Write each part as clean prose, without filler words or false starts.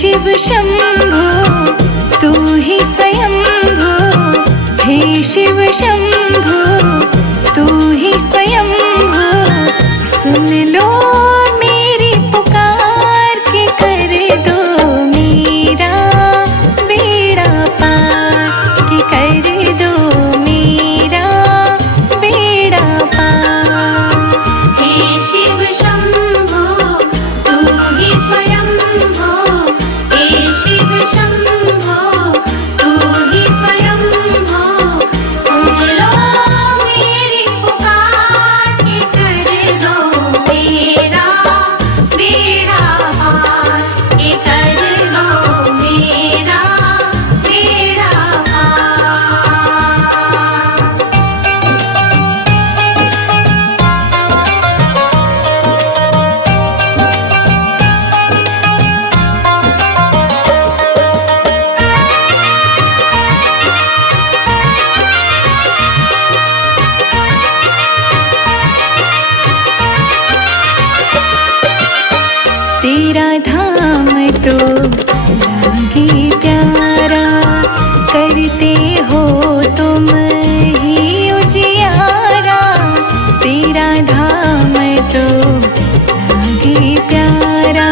शिव शंभो तू ही स्वयंभो, हे शिव शंभो तू ही स्वयंभो। सुन लो मेरी पुकार के कर दो मेरा बेड़ा पार, के कर दो मेरा बेड़ा पार। हे शिव शंभो तू ही स्वयंभो, हे शिव शंभो तू ही स्वयंभो। सुन लो मेरी पुकार के कर दो मेरा बेड़ा पार, के कर दो मेरा बेड़ा पार। तेरा धाम तो लागे प्यारा, करते हो तुम ही उजियारा। तेरा धाम तो लागे प्यारा,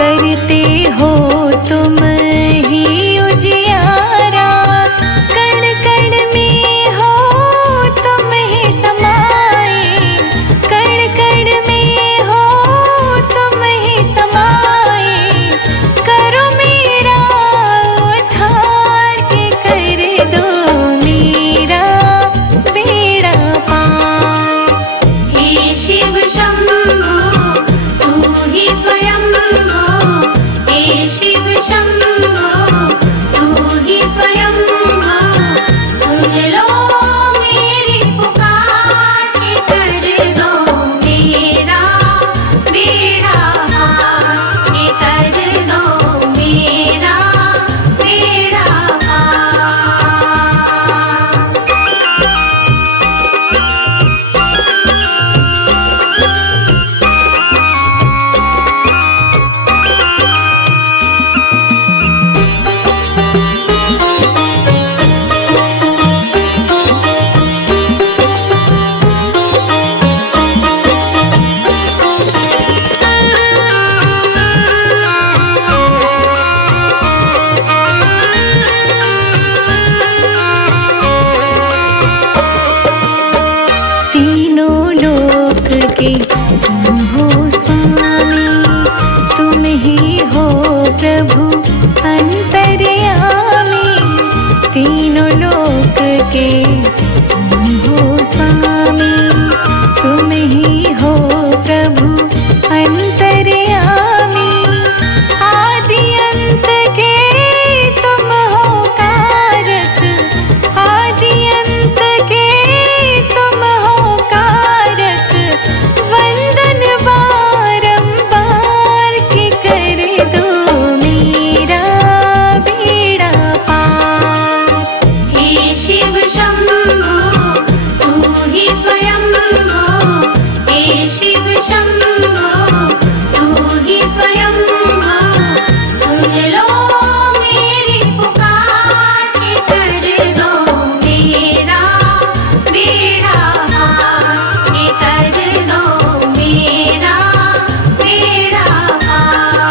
करते हो तुम ही उजियारा। कण कण में हो तुम ही समाए, कण कण में हो तुम ही समाए। करो मेरा उद्धार के कर दो मेरा बेड़ा पार। हे शिव शंभो तू ही स्वयंभो, हे शिव शंभो तू ही स्वयंभो। सुन लो मेरी पुकार के कर दो मेरा बेड़ा पार, के कर दो मेरा बेड़ा पार। तीनों लोक के तुम हो स्वामी, तुम ही हो प्रभु अंतर्यामी। तीनों लोक के तुम हो स्वामी, तुम ही हो प्रभु अंतर्यामी। आदि अंत के तुम हो कारक, आदि अंत के तुम हो कारक। वंदन बारंबार के कर दो मेरा बेड़ा पार। हे शिव शंभो तू ही स्वयंभो, हे शिव शंभो तू ही स्वयंभो। सुन लो मेरी पुकार के कर दो मेरा बेड़ा पार, के कर दो मेरा बेड़ा पार।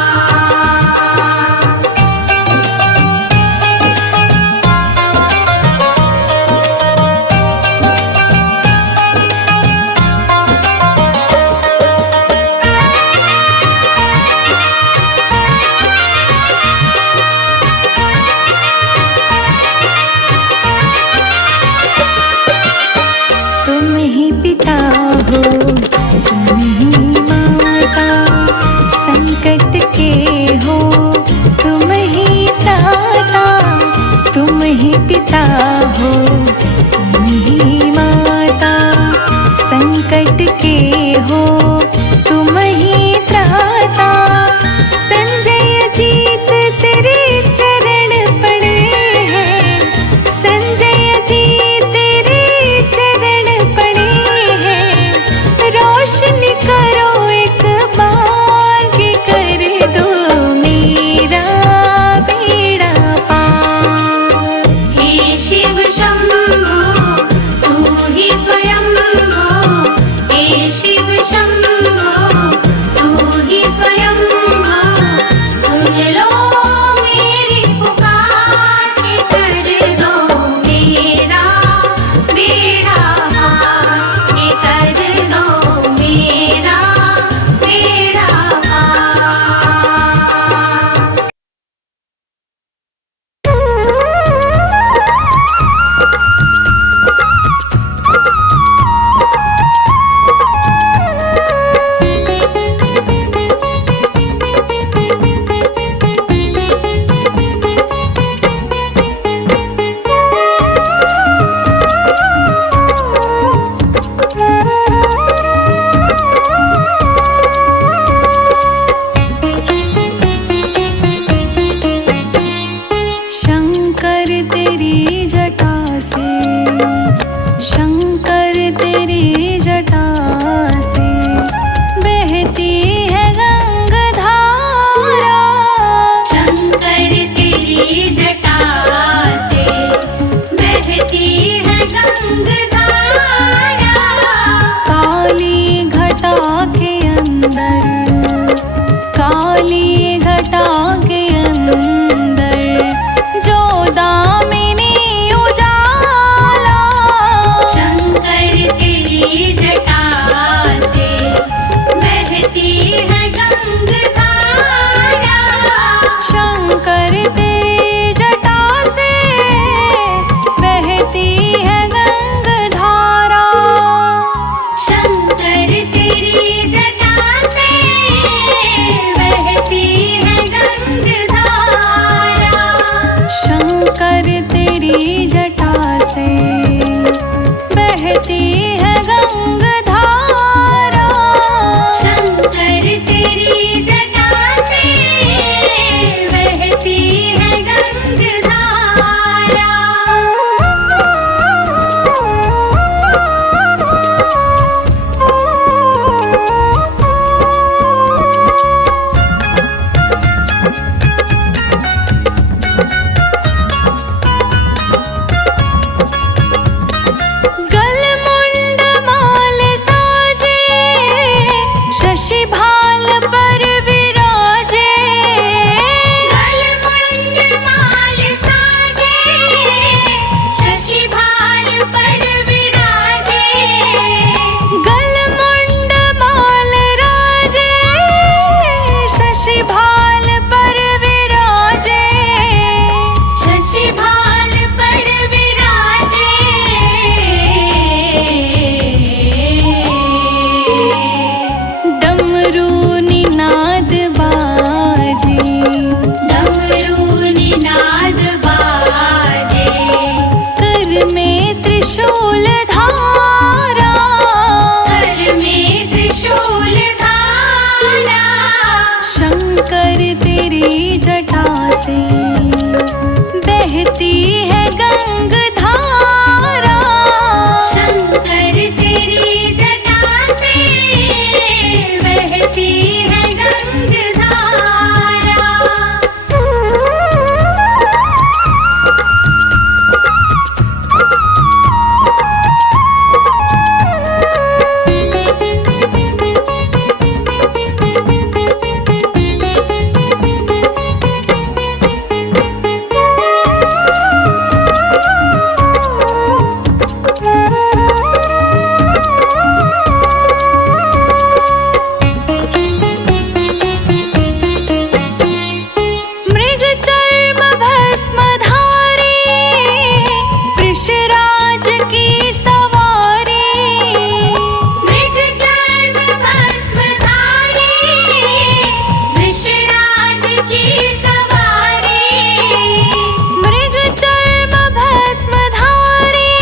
काली घटा के अंदर जो दामिनी उजाला, शंकर तेरी जटा से बहती है गंगधारा। शंकर तेरी जटा से बहती है गंगधारा। शंकर तेरी जटा से बहती है गंगधारा। शंकर तेरी जटा से बहती है गंगधारा। शंकर तेरी जटा से बहती है गंगधारा। गलमुंड माल साजे शशि भाल पर विराजे। गलमुंड माल साजे शशि भाल पर विराजे। गलमुंड माल राजे शशि भाल पर विराजे। शशि भाल पर विराजे। डमरू निनाद बाजे, डमरू निनाद बाजे। कर में त्रिशूल धारा। कर में त्रिशूल धारा। शंकर तेरी जटा से बहती है गंगधारा। शंकर तेरी जटा से बहती है गंगधारा। मृग चर्म भस्मधारी वृषराज की सवारी। मृग चर्म भस्मधारी वृषराज की सवारी। मृग चर्म भस्मधारी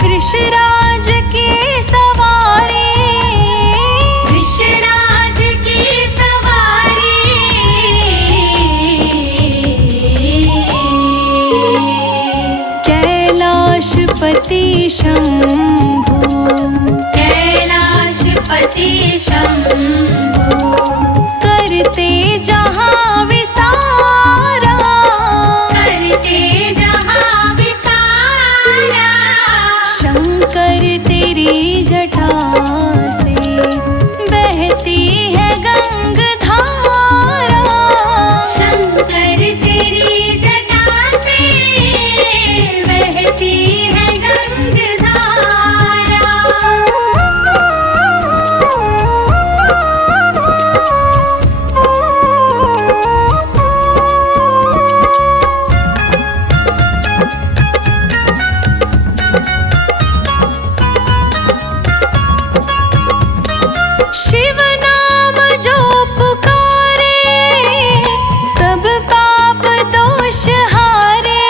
वृषराज की सवारी। वृषराज की सवारी। कैलाशपति शंभु, कैलाशपति शंभु। करते जहाँ विसारा। करते जहाँ विसारा। शंकर तेरी जटा से बहती है गंगधारा। शंकर तेरी जटा से बहती है गंगधारा। शिव नाम जो पुकारे सब पाप दोष हारे।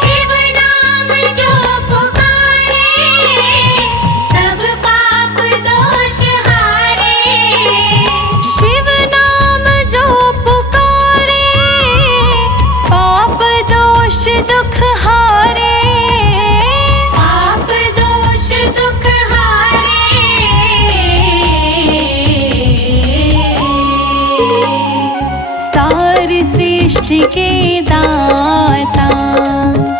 शिव नाम जो पुकारे सब पाप दोष हारे। शिव नाम जो पुकारे पाप दोष दुख हारे। पाप दोष दुख हारे। सारी सृष्टि के दाता,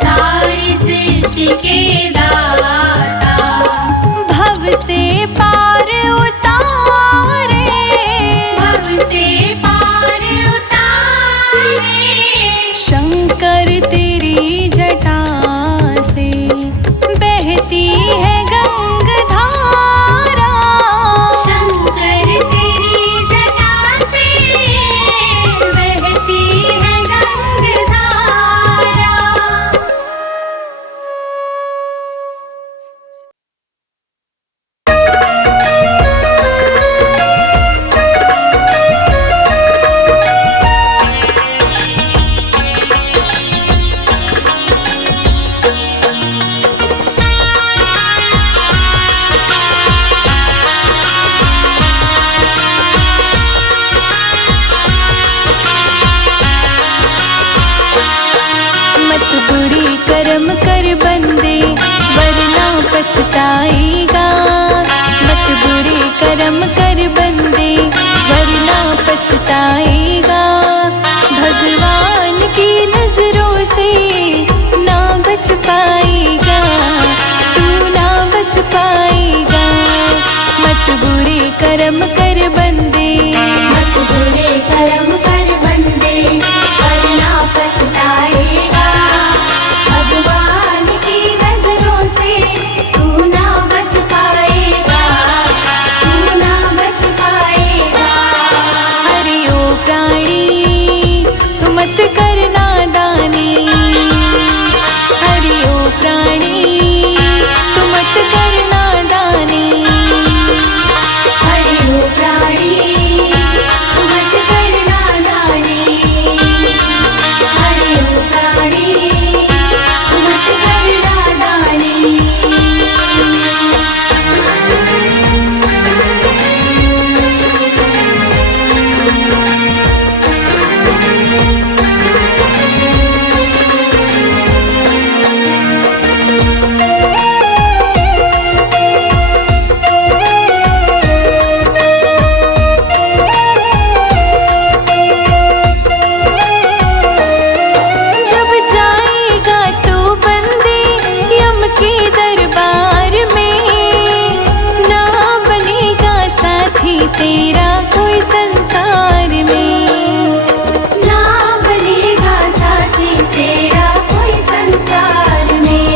सारी सृष्टि के दाता। भव से पार उतारा। कर्म कर बंदे। मत बुरे कर्म कर बंदे, वरना पछताएगा। भगवान की नजरों से तू ना बच पाएगा, तू ना बच पाएगा। अरे ओ प्राणी तू मत कर नादानी, अरे ओ प्राणी तू मत कर नादानी। हरे ओ प्राणी तू मत कर नादानी, हरे ओ प्राणी तू मत कर नादानी। जब जाएगा तू बंदे यम के दरबार में, ना बनेगा साथी तेरा कोई संसार में। ना बनेगा साथी तेरा कोई संसार में।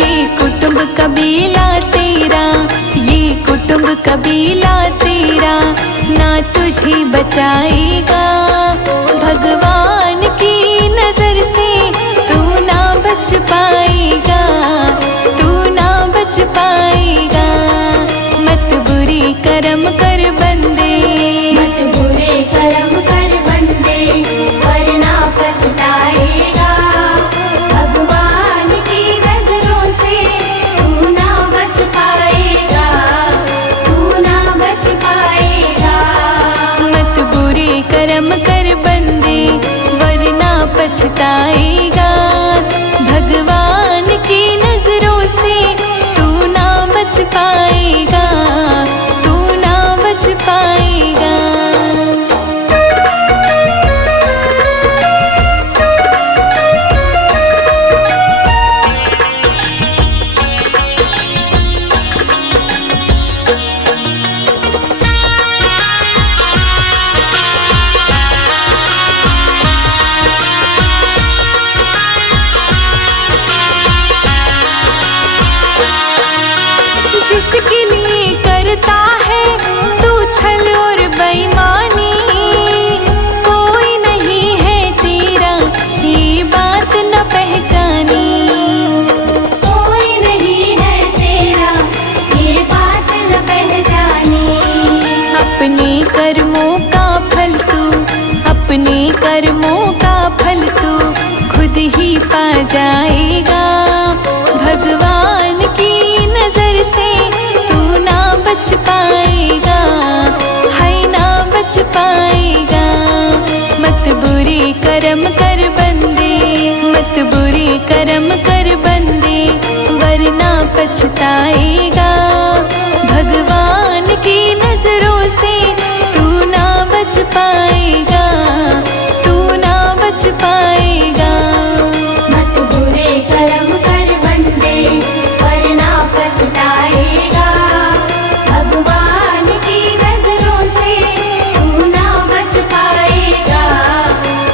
ये कुटुंब कबीला तेरा, ये कुटुंब कबीला तेरा ना तुझे बचाएगा। भगवान की नजर से तू ना बच पाएगा, तू ना बच पाएगा। मत बुरे कर्म कर बंदे, मत बुरे कर्म कर बंदे, वरना पछताएगा। भगवान की नजरों से तू ना बच पाएगा, तू ना बच पाएगा। मत बुरे कर्म कर बंदे वरना पछताएगा। भगवान की नजरों से तू ना बच पाएगा, तू ना बच पाएगा। जिसके लिए करता है तू छल और बेईमानी, कोई नहीं है तेरा ये बात न पहचानी। कोई नहीं है तेरा ये बात न पहचानी। अपने कर्मों का फल तू, अपने कर्मों का फल तू खुद ही पा जाएगा। भगवान की नजर से तू ना बच पाएगा, है ना बच पाएगा। मत बुरे कर्म कर बंदे, मत बुरे कर्म कर बंदे वरना पछताएगा। भगवान की नजरों से तू ना बच पाएगा, तू ना बच पाएगा। मत बुरे कर्म कर बंदे, वरना पछताएगा। भगवान की नजरों से तू ना बच पाएगा,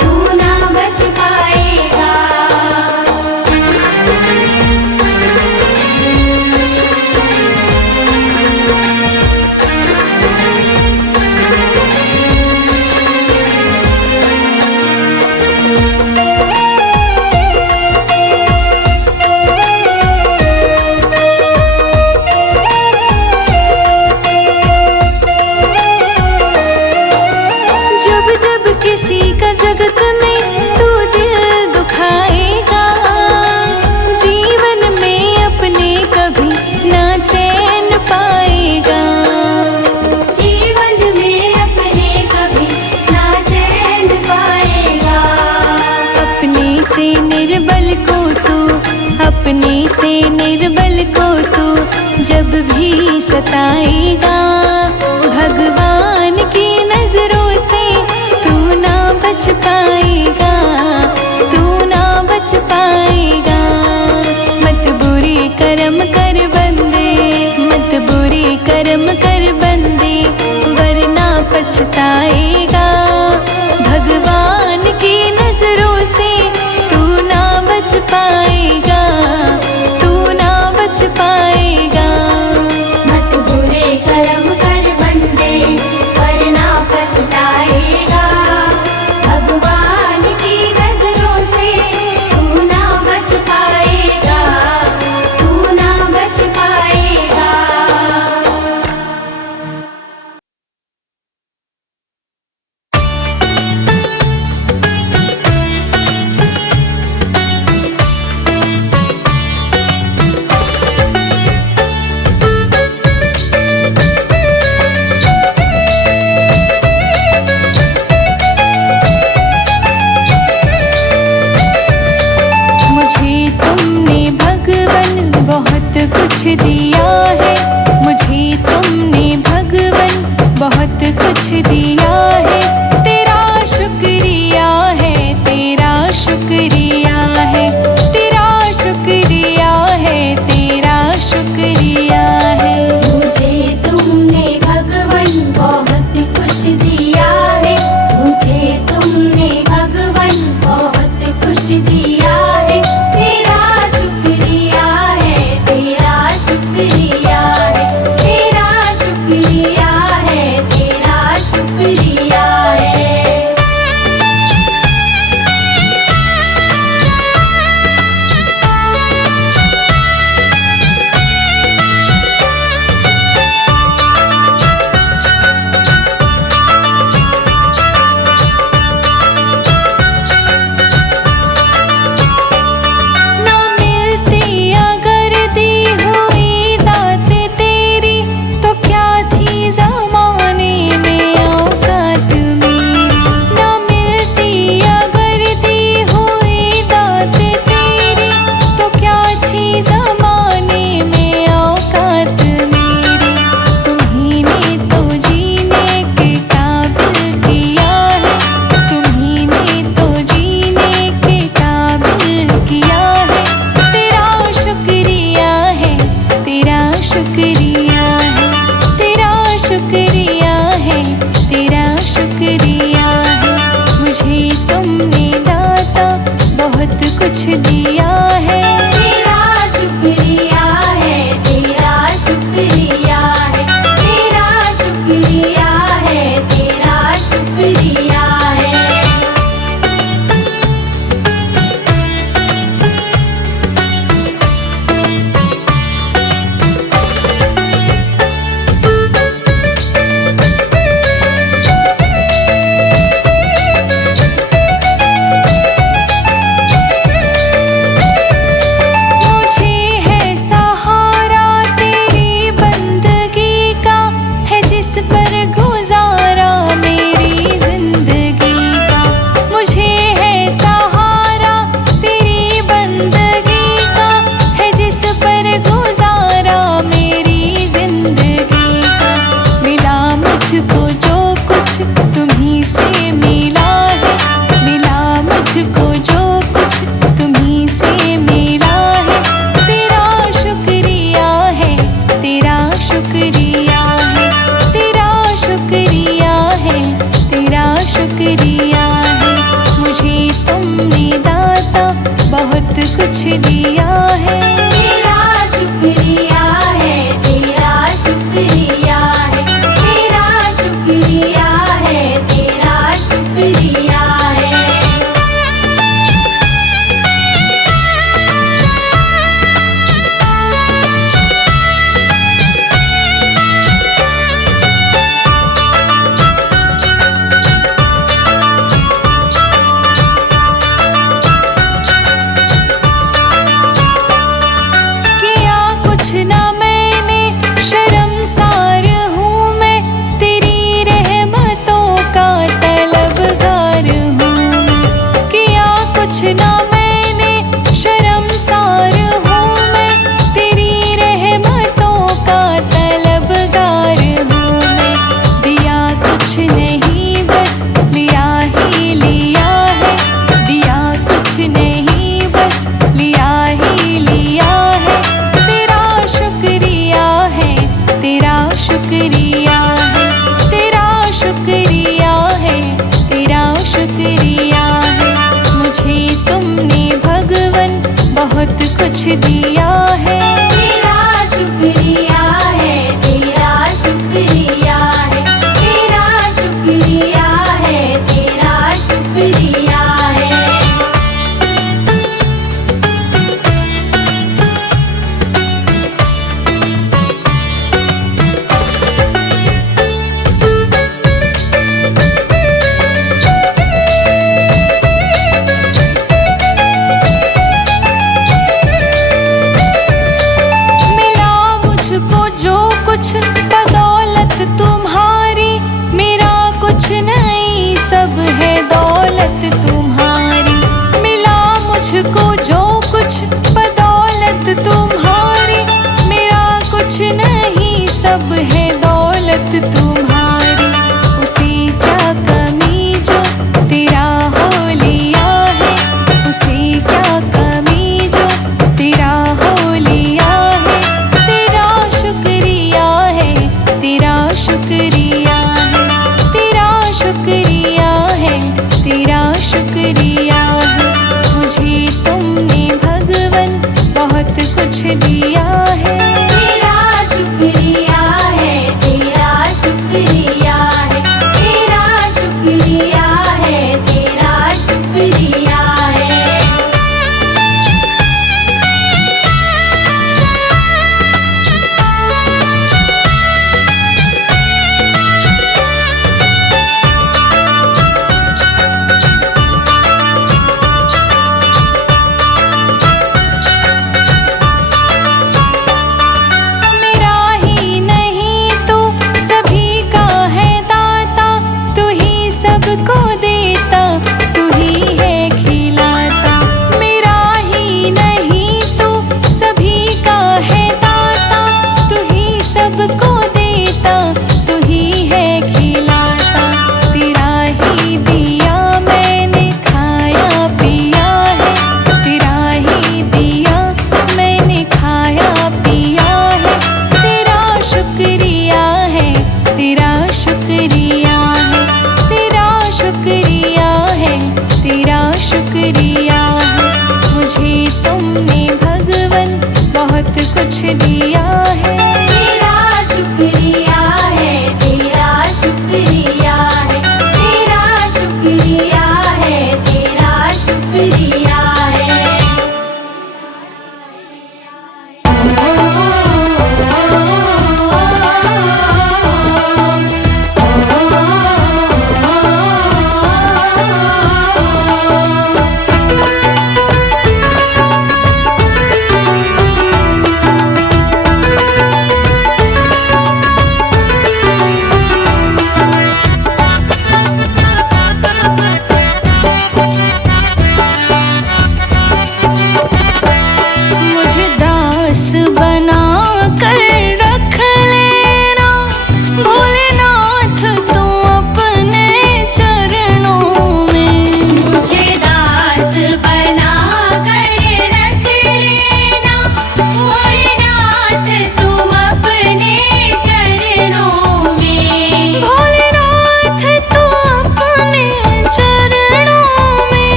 तू ना बच पाएगा। दिया है, मुझे तुमने भगवन बहुत कुछ दिया है। तेरा शुक्रिया है, तेरा शुक्रिया है, तेरा शुक्रिया है, तेरा शुक्रिया है। मुझे तुमने भगवन बहुत कुछ दिया है, मुझे तुमने भगवन बहुत कुछ दिया है। तेरा शुक्रिया है, तेरा शुक्रिया है, तेरा शुक्रिया है, तेरा शुक्रिया है। ना मिलती अगर दी हुई दात तेरी, तो क्या थी ज़माने में औकात मेरी। ना मिलती अगर दी हुई दात तेरी, तो क्या थी ज़माने में औकात मेरी। तुम्ही ने तो जीने के काबिल किया है, तुम्ही ने तो जीने के काबिल किया है। तेरा शुक्रिया है, तेरा शुक्रिया है, तेरा शुक्रिया है, तेरा शुक्रिया है। मुझे तुमने दाता बहुत कुछ दिया है। तेरा शुक्रिया है, तेरा शुक्रिया है, तेरा शुक्रिया है, तेरा शुक्रिया है। मुझे है सहारा तेरी बंदगी का, है जिस पर गुजारा मेरी जिंदगी का। मुझे है सहारा तेरी बंदगी का, है जिस पर गुजारा मेरी जिंदगी का। मिला मुझको जो कुछ तुम्ही से मिला है, मिला मुझको जो कुछ तुम्ही से मिला है। तेरा शुक्रिया है, तेरा शुक्रिया है, तेरा शुक्रिया है, तेरा शुक्रिया है। मुझे तुमने दाता बहुत कुछ दिया है। तेरा शुक्रिया है, तेरा शुक्रिया है, तेरा शुक्रिया है, तेरा शुक्रिया है। किया कुछ ना मैंने, शर्मसार हूँ मैं, तेरी रहमतों का तलबगार हूँ मैं। किया कुछ ना मैंने, शर्मसार हूँ मैं, तेरी रहमतों का तलबगार हूँ मैं। दिया कुछ नहीं बस लिया ही लिया है, दिया कुछ नहीं बस लिया ही लिया है। तेरा शुक्रिया है, तेरा शुक्रिया है, तेरा शुक्रिया है, तेरा शुक्रिया है। मुझे तुमने भगवन बहुत कुछ दिया है। तेरा शुक्रिया है, तेरा शुक्रिया है, तेरा शुक्रिया है, तेरा शुक्रिया है। शुक्रिया है, तेरा शुक्रिया है, तेरा शुक्रिया है। मुझे तुमने भगवन बहुत कुछ दिया है। तेरा शुक्रिया है, तेरा शुक्रिया